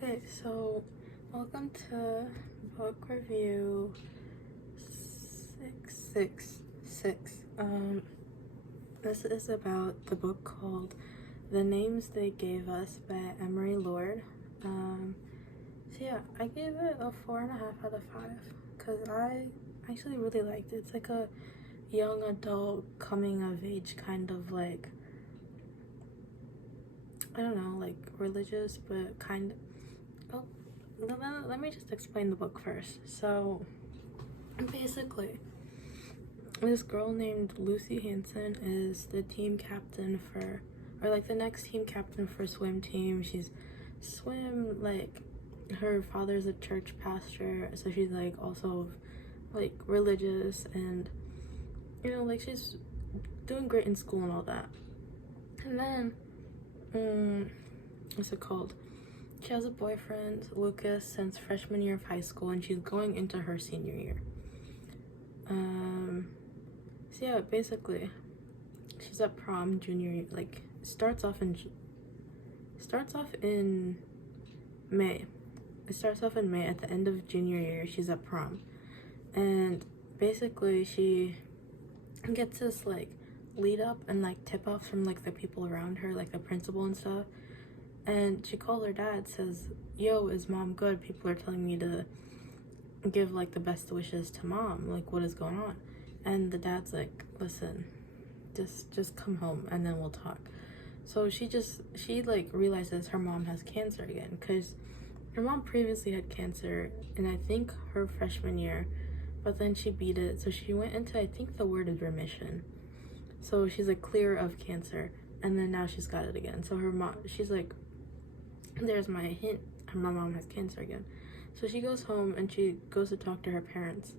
Okay, so welcome to book review 666. This is about the book called The Names They Gave Us by Emery Lord. So yeah, I gave it a 4.5 out of 5 because I actually really liked it. It's like a young adult coming of age kind of like, I don't know, like religious, but kind of. Oh, let me just explain the book first. So, basically, this girl named Lucy Hanson is the team captain for, or like the next team captain for swim team. She's swim, like, her father's a church pastor, so she's like also like religious and, you know, like she's doing great in school and all that. And then, what's it called? She has a boyfriend, Lucas, since freshman year of high school, and she's going into her senior year. So yeah, basically, she's at prom junior year. Like, starts off in May. It starts off in May. At the end of junior year, she's at prom, and basically, she gets this like lead up and like tip offs from like the people around her, like the principal and stuff. And she calls her dad, says, "Yo, is mom good? People are telling me to give like the best wishes to mom. Like, what is going on?" And the dad's like, "Listen, just come home and then we'll talk." So she like realizes her mom has cancer again, because her mom previously had cancer in I think her freshman year, but then she beat it. So she went into, I think the word is remission. So she's like clear of cancer, and then now she's got it again. So her mom, she's like, there's my hint, my mom has cancer again. So she goes home and she goes to talk to her parents,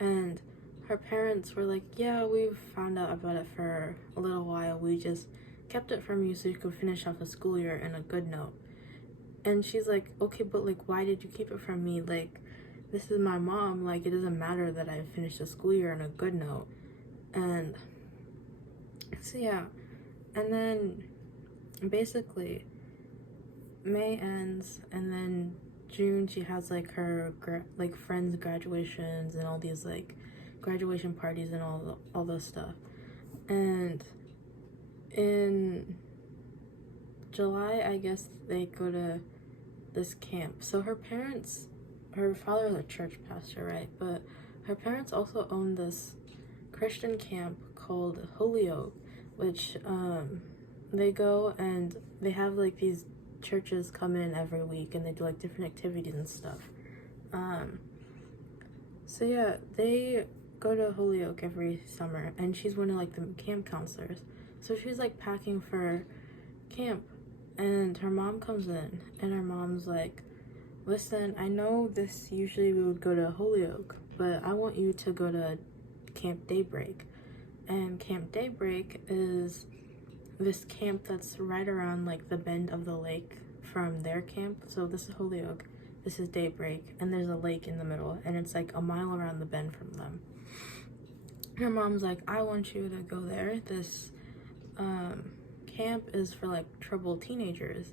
and her parents were like, "Yeah, we've found out about it for a little while. We just kept it from you so you could finish off the school year in a good note." And she's like, "Okay, but like, why did you keep it from me? Like, this is my mom. Like, it doesn't matter that I finished the school year on a good note." And so yeah, and then basically May ends, and then June she has like her like friends graduations and all these like graduation parties and all this stuff. And in July, I guess they go to this camp. So her father's a church pastor, right? But her parents also own this Christian camp called Holyoke, which they go and they have like these churches come in every week and they do like different activities and stuff. So yeah, they go to Holyoke every summer, and she's one of like the camp counselors. So she's like packing for camp, and her mom comes in, and her mom's like, "Listen, I know this usually we would go to Holyoke, but I want you to go to Camp Daybreak." And Camp Daybreak is this camp that's right around like the bend of the lake from their camp. So this is Holyoke, this is Daybreak, and there's a lake in the middle, and it's like a mile around the bend from them. Her mom's like, "I want you to go there. This camp is for like troubled teenagers,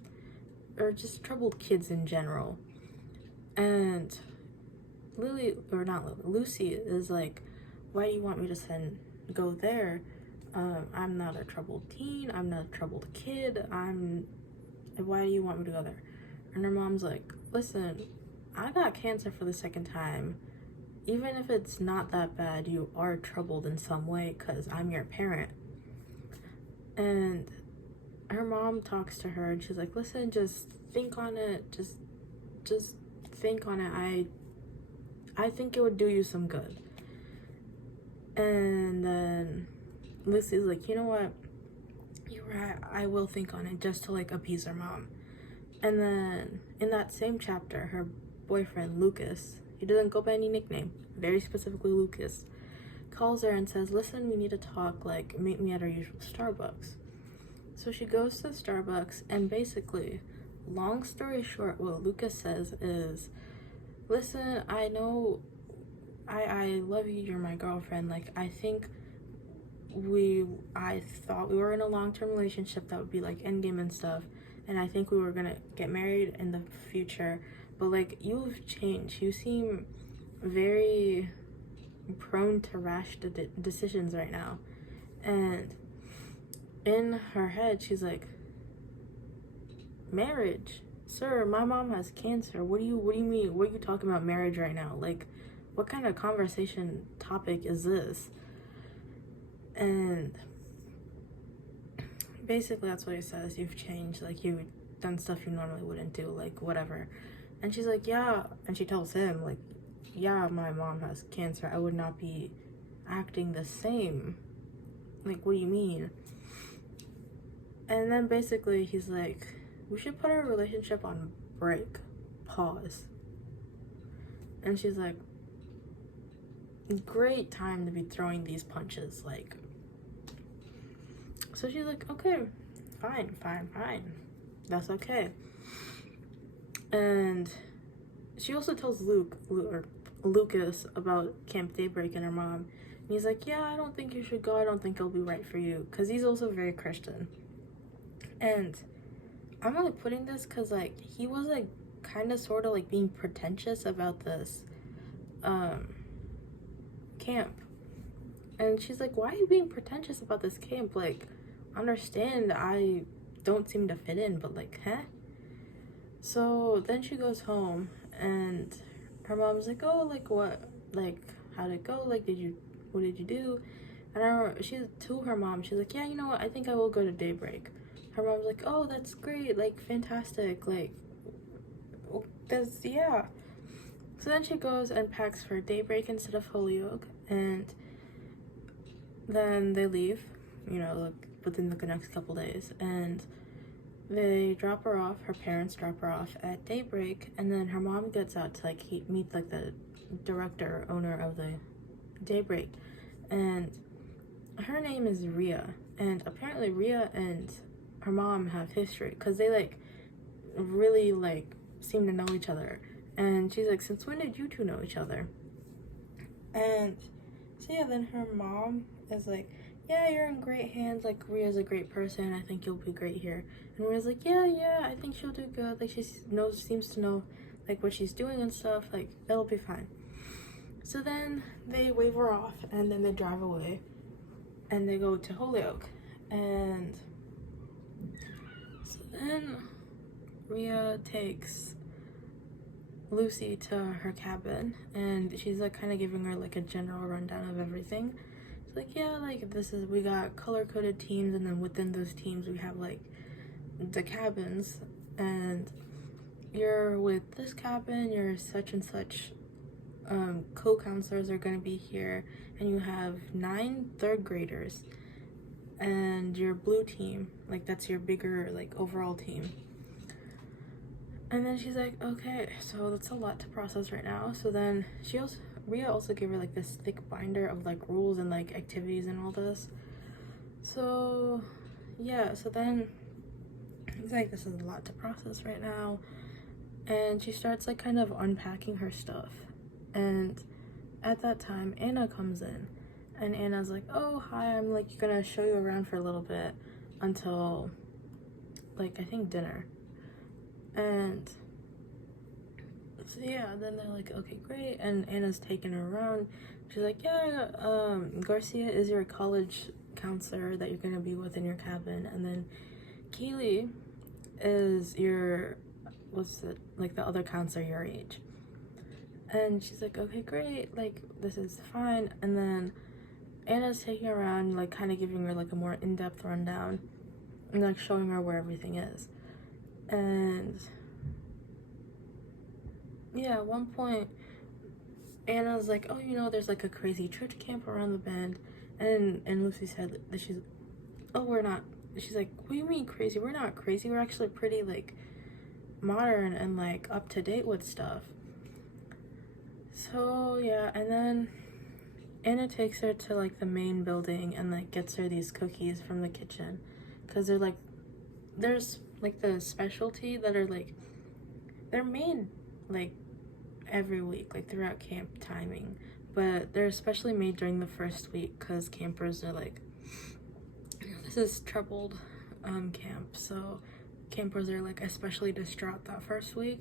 or just troubled kids in general." And Lucy is like, "Why do you want me to go there? I'm not a troubled teen, I'm not a troubled kid, why do you want me to go there?" And her mom's like, "Listen, I got cancer for the second time. Even if it's not that bad, you are troubled in some way because I'm your parent." And her mom talks to her and she's like, "Listen, just think on it, just think on it. I think it would do you some good." And then Lucy's like, "You know what? You're right. I will think on it," just to like appease her mom. And then in that same chapter, her boyfriend, Lucas, he doesn't go by any nickname, very specifically Lucas, calls her and says, "Listen, we need to talk, like meet me at our usual Starbucks." So she goes to Starbucks, and basically, long story short, what Lucas says is, "Listen, I know I love you, you're my girlfriend, like I think I thought we were in a long-term relationship that would be like endgame and stuff, and I think we were gonna get married in the future, but like you've changed. You seem very prone to rash decisions right now. And in her head, she's like, marriage? Sir, my mom has cancer. What do you mean? What are you talking about marriage right now? Like, what kind of conversation topic is this? And basically that's what he says. You've changed. Like, you've done stuff you normally wouldn't do. Like, whatever. And she's like, yeah. And she tells him, like, yeah, my mom has cancer. I would not be acting the same. Like, what do you mean? And then basically he's like, we should put our relationship on break. Pause. And she's like, great time to be throwing these punches. Like, so she's like, okay, fine. That's okay. And she also tells Lucas about Camp Daybreak and her mom. And he's like, yeah, I don't think you should go. I don't think it'll be right for you. Because he's also very Christian. And I'm only putting this because, like, he was, like, kind of sort of, like, being pretentious about this camp. And she's like, why are you being pretentious about this camp? Like, understand I don't seem to fit in, but, like, huh? So then she goes home, and her mom's like, oh, like, what? Like, how'd it go? Like, what did you do? And she's to her mom, she's like, yeah, you know what? I think I will go to Daybreak. Her mom's like, oh, that's great. Like, fantastic. Like, yeah. So then she goes and packs for Daybreak instead of Holyoke, and then they leave, you know, like, within the next couple days, and they drop her off. Her parents drop her off at Daybreak, and then her mom gets out to, like, meet, like, the owner of the Daybreak, and her name is Rhea, and apparently Rhea and her mom have history, because they, like, really, like, seem to know each other. And she's like, since when did you two know each other? And so yeah, then her mom is like, yeah, you're in great hands. Like, Rhea's a great person. I think you'll be great here. And Rhea's like, yeah, I think she'll do good. Like, seems to know, like, what she's doing and stuff. Like, it'll be fine. So then they wave her off, and then they drive away, and they go to Holyoke. And so then Rhea takes Lucy to her cabin, and she's, like, kind of giving her, like, a general rundown of everything. She's like, yeah, like, we got color-coded teams, and then within those teams we have, like, the cabins, and you're with this cabin, you're such and such, co-counselors are going to be here, and you have 9 third graders, and your blue team, like, that's your bigger, like, overall team. And then she's like, okay, so that's a lot to process right now. So then Rhea also gave her, like, this thick binder of, like, rules and, like, activities and all this. So yeah, so then it's like, this is a lot to process right now. And she starts, like, kind of unpacking her stuff. And at that time, Anna comes in, and Anna's like, oh, hi, I'm, like, gonna show you around for a little bit until, like, I think dinner. And so yeah, then they're like, okay, great. And Anna's taking her around. She's like, yeah, Garcia is your college counselor that you're gonna be with in your cabin, and then Keely is your, like, the other counselor your age. And she's like, okay, great, like, this is fine. And then Anna's taking her around, like, kind of giving her, like, a more in-depth rundown, and, like, showing her where everything is. And yeah, at one point Anna's like, oh, you know, there's, like, a crazy church camp around the bend. And Lucy said that she's like, what do you mean crazy? We're not crazy. We're actually pretty, like, modern and, like, up to date with stuff. So yeah, and then Anna takes her to, like, the main building and, like, gets her these cookies from the kitchen, because they're, like, there's, like, the specialty that are, like, they're made, like, every week, like, throughout camp timing, but they're especially made during the first week because campers are like, this is troubled camp, so campers are like especially distraught that first week.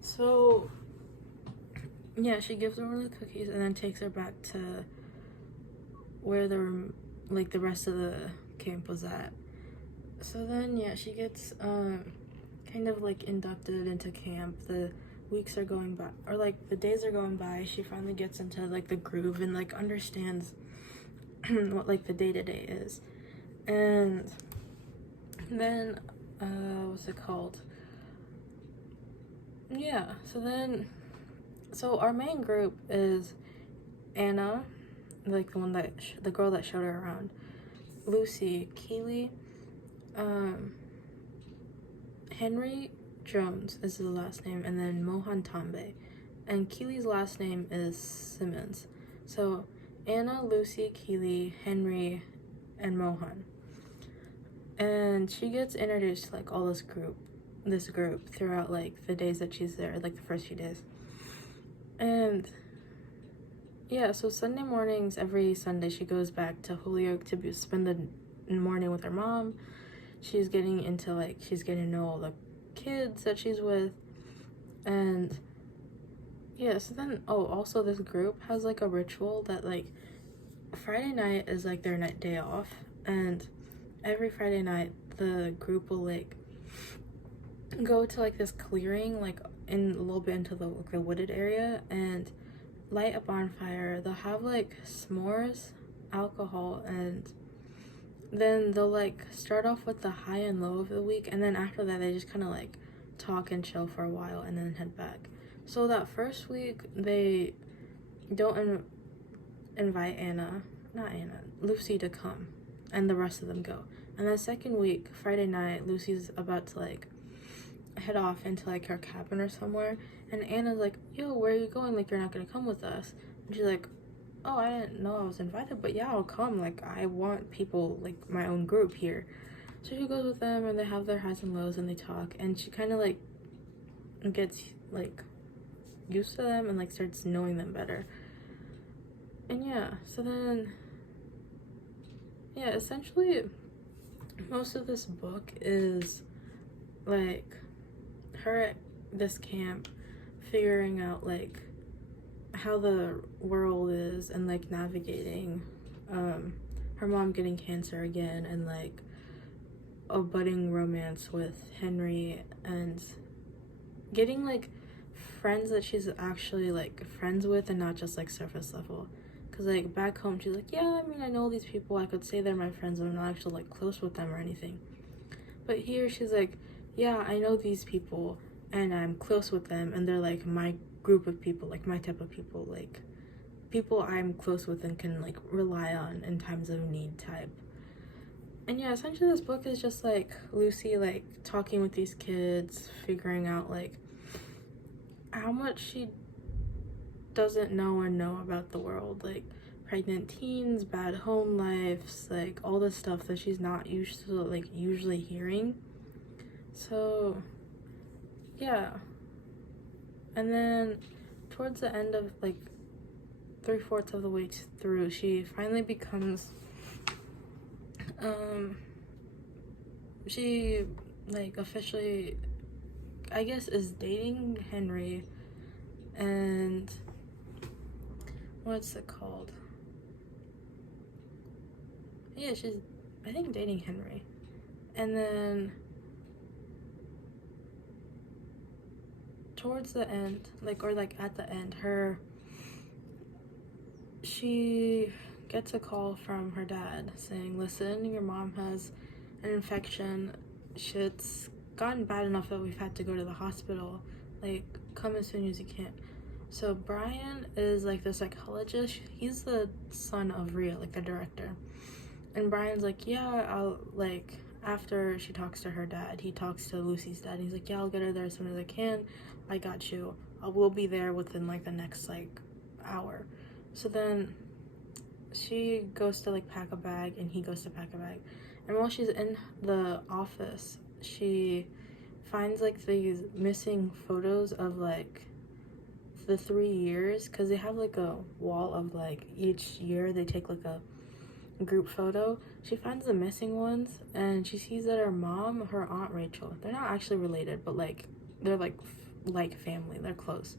So yeah, she gives her one of the cookies and then takes her back to where the like the rest of the camp was at. So then yeah, she gets kind of like inducted into camp. The weeks are going by, or like the days are going by. She finally gets into like the groove and like understands what like the day-to-day is. And then what's it called, yeah, so our main group is Anna, like the one that the girl that showed her around, Lucy, Keely, Henry Jones is the last name, and then Mohan Tambe, and Keely's last name is Simmons. So Anna, Lucy, Keely, Henry, and Mohan. And she gets introduced to like all this group throughout like the days that she's there, like the first few days. And yeah, so Sunday mornings, every Sunday she goes back to Holyoke to spend the morning with her mom. She's getting into like, she's getting to know all the kids that she's with. And yeah, so then, oh, also this group has like a ritual that like Friday night is like their day off, and every Friday night the group will like go to like this clearing, like in a little bit into the wooded area, and light a bonfire. They'll have like s'mores, alcohol, and then they'll like start off with the high and low of the week, and then after that they just kind of like talk and chill for a while and then head back. So that first week they don't invite Lucy to come, and the rest of them go. And the second week, Friday night, Lucy's about to like head off into like her cabin or somewhere, and Anna's like, yo, where are you going? Like, you're not gonna come with us? And she's like, oh, I didn't know I was invited, but yeah, I'll come. Like, I want people, like my own group here. So she goes with them, and they have their highs and lows, and they talk, and she kind of like gets like used to them and like starts knowing them better. And yeah, so then yeah, essentially most of this book is like her at this camp figuring out like how the world is, and like navigating her mom getting cancer again, and like a budding romance with Henry, and getting like friends that she's actually like friends with and not just like surface level. Because like back home she's like, yeah, I mean, I know these people, I could say they're my friends, but I'm not actually like close with them or anything. But here she's like, yeah, I know these people and I'm close with them, and they're like my group of people, like my type of people, like people I'm close with and can like rely on in times of need type. And yeah, essentially this book is just like Lucy like talking with these kids, figuring out like how much she doesn't know about the world, like pregnant teens, bad home lives, like all this stuff that she's not used to like usually hearing. So yeah, and then towards the end of like 3/4 of the way through, she finally becomes she like officially, I guess, is dating Henry, and what's it called? Yeah, she's, I think, dating Henry. And then towards the end, like, or like at the end, she gets a call from her dad saying, listen, your mom has an infection. Shit's gotten bad enough that we've had to go to the hospital. Like, come as soon as you can. So Brian is like the psychologist. He's the son of Rhea, like the director. And Brian's like, yeah, I'll like, after she talks to her dad, he talks to Lucy's dad. He's like, yeah, I'll get her there as soon as I can. I got you. I will be there within like the next like hour. So then she goes to like pack a bag, and he goes to pack a bag. And while she's in the office, she finds like these missing photos of like the 3 years, because they have like a wall of like each year they take like a group photo, she finds the missing ones, and she sees that her mom, her Aunt Rachel, they're not actually related, but like they're like family, they're close.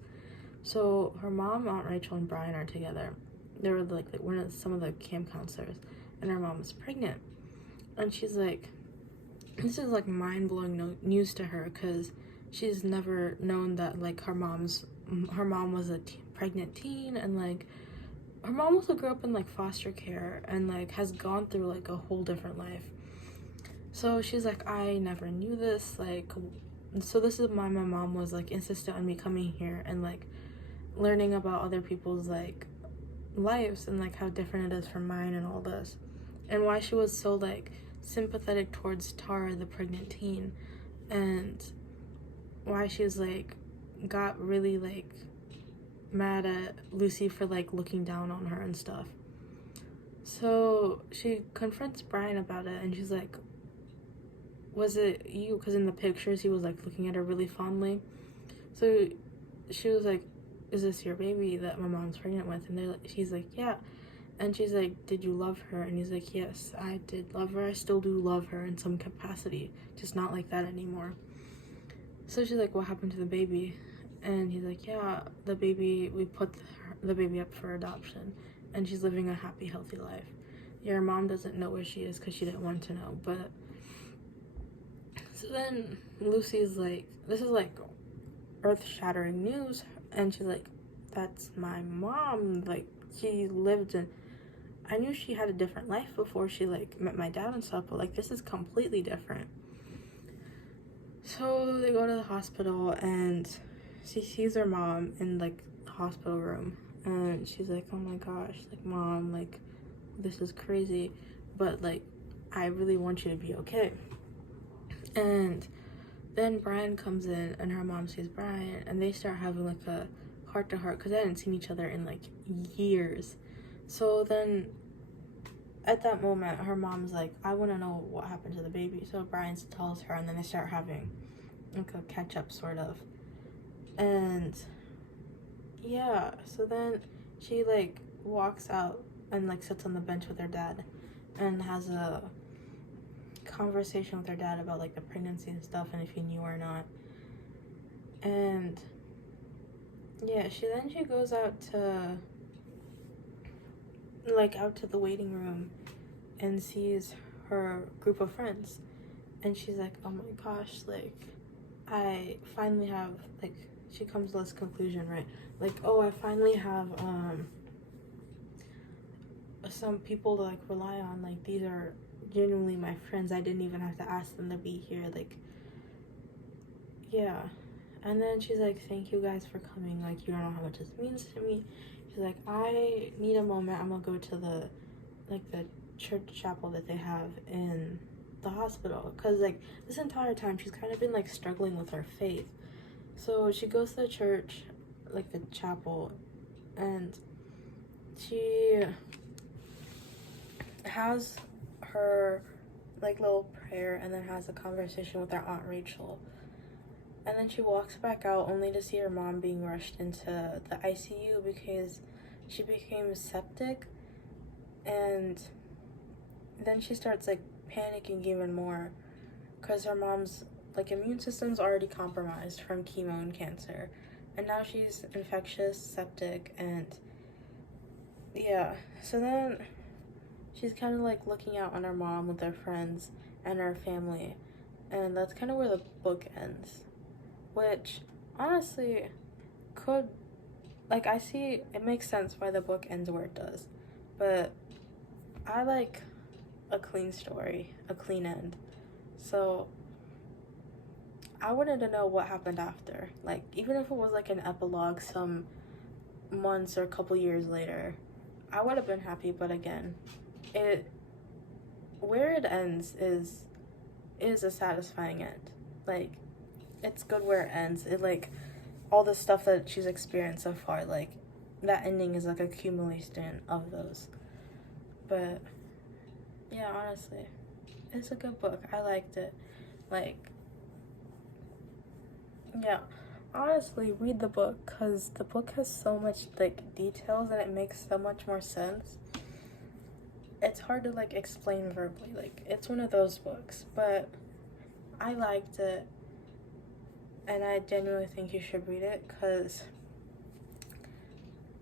So her mom, Aunt Rachel, and Brian are together. They were like one of some of the camp counselors, and her mom is pregnant, and she's like, this is like mind-blowing news to her, because she's never known that like her mom was a pregnant teen, and like her mom also grew up in like foster care and like has gone through like a whole different life. So she's like, I never knew this, like, so this is why my mom was like insistent on me coming here and like learning about other people's like lives and like how different it is from mine and all this, and why she was so like sympathetic towards Tara, the pregnant teen, and why she was like got really like mad at Lucy for like looking down on her and stuff. So she confronts Brian about it, and she's like, was it you? Because in the pictures he was like looking at her really fondly. So she was like, is this your baby that my mom's pregnant with? And he's like, yeah. And she's like, did you love her? And he's like, yes, I did love her. I still do love her in some capacity, just not like that anymore. So she's like, what happened to the baby? And he's like, yeah, the baby, we put the baby up for adoption, and she's living a happy, healthy life. Your mom doesn't know where she is because she didn't want to know. But so then Lucy's like, this is like earth-shattering news, and she's like, that's my mom. Like, she lived in, I knew she had a different life before she like met my dad and stuff, but like this is completely different. So they go to the hospital, and she sees her mom in like the hospital room, and she's like, oh my gosh, like, Mom, like, this is crazy, but like I really want you to be okay. And then Brian comes in, and her mom sees Brian, and they start having like a heart to heart, because they hadn't seen each other in like years. So then at that moment, her mom's like, I want to know what happened to the baby. So Brian tells her, and then they start having like a catch up sort of. And yeah, so then she like walks out and like sits on the bench with her dad and has a conversation with her dad about like the pregnancy and stuff, and if he knew or not. And yeah, she goes out to the waiting room and sees her group of friends, and she's like, oh my gosh, like, I finally have, like, she comes to this conclusion, right, like, oh, I finally have some people to like rely on, like, these are genuinely my friends, I didn't even have to ask them to be here, like, yeah. And then she's like, thank you guys for coming, like, you don't know how much this means to me. She's like, I need a moment, I'm gonna go to the church chapel that they have in the hospital, because like this entire time she's kind of been like struggling with her faith. So she goes to the church, like the chapel, and she has her like little prayer, and then has a conversation with her Aunt Rachel. And then she walks back out only to see her mom being rushed into the ICU because she became septic. And then she starts like panicking even more because her mom's like immune system's already compromised from chemo and cancer. And now she's infectious, septic, and yeah. So then she's kind of like looking out on her mom with her friends and her family. And that's kind of where the book ends. Which, honestly, could, like, I see, it makes sense why the book ends where it does. But I like a clean story, a clean end. So, I wanted to know what happened after. Like, even if it was like an epilogue some months or a couple years later, I would have been happy. But again, where it ends is a satisfying end. Like, it's good where it ends. It, like, all the stuff that she's experienced so far, like, that ending is, like, a accumulation of those. But, yeah, honestly, it's a good book. I liked it. Like, yeah, honestly, read the book, because the book has so much, like, details, and it makes so much more sense. it's hard to like explain verbally. Like, it's one of those books, but I liked it, and I genuinely think you should read it, because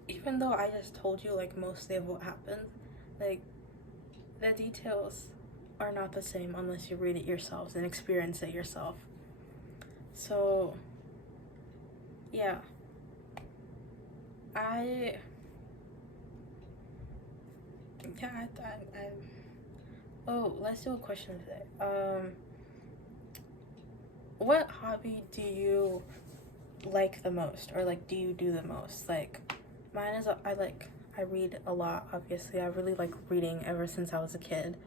even though I just told you like mostly of what happened, like the details are not the same unless you read it yourselves and experience it yourself. So yeah, I yeah I oh, let's do a question today. What hobby do you like the most, or like do you do the most? Like, mine is I read a lot. Obviously, I really like reading ever since I was a kid.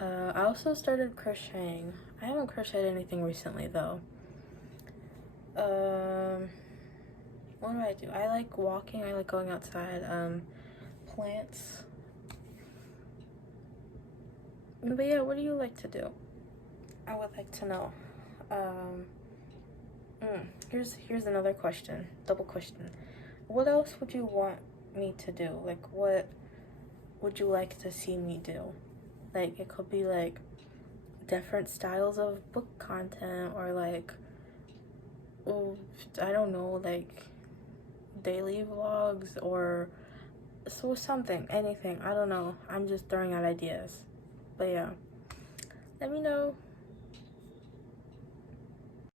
I also started crocheting. I haven't crocheted anything recently though. What do? I like walking. I like going outside. Plants. But yeah, what do you like to do? I would like to know. Um, here's another question. Double question. What else would you want me to do? Like, what would you like to see me do? Like, it could be like different styles of book content, or like, oh, I don't know, like daily vlogs, or so something, anything. I don't know. I'm just throwing out ideas. But yeah, let me know.